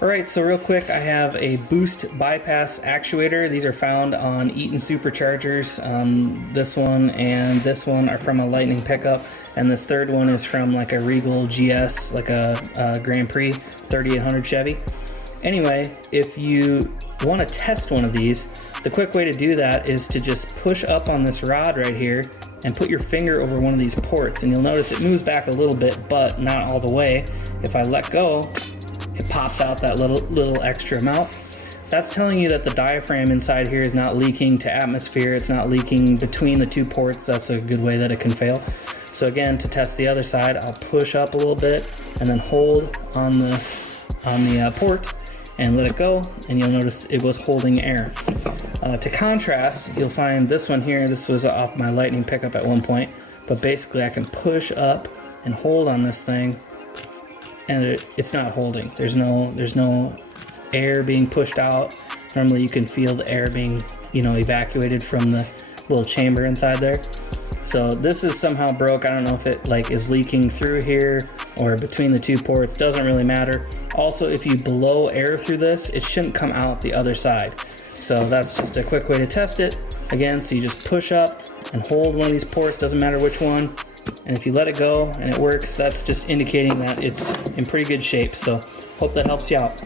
Alright, so real quick, I have a boost bypass actuator. These are found on Eaton Superchargers. This one and this one are from a Lightning pickup, and this third one is from like a Regal GS, like a Grand Prix 3800 Chevy. Anyway, if you want to test one of these, the quick way to do that is to just push up on this rod right here and put your finger over one of these ports, and you'll notice it moves back a little bit, but not all the way. If I let go, it pops out that little extra amount. That's telling you that the diaphragm inside here is not leaking to atmosphere. It's not leaking between the two ports. That's a good way that it can fail. So again, to test the other side, I'll push up a little bit and then hold on the port and let it go, and you'll notice it was holding air. To contrast, you'll find this one here. This was off my Lightning pickup at one point, but basically I can push up and hold on this thing, and it's not holding. There's no air being pushed out. Normally you can feel the air being, evacuated from the little chamber inside there. So this is somehow broke. I don't know if it is leaking through here or between the two ports. Doesn't really matter. Also, if you blow air through this, it shouldn't come out the other side. So that's just a quick way to test it. Again, so you just push up and hold one of these ports, doesn't matter which one. And if you let it go and it works, that's just indicating that it's in pretty good shape. So hope that helps you out.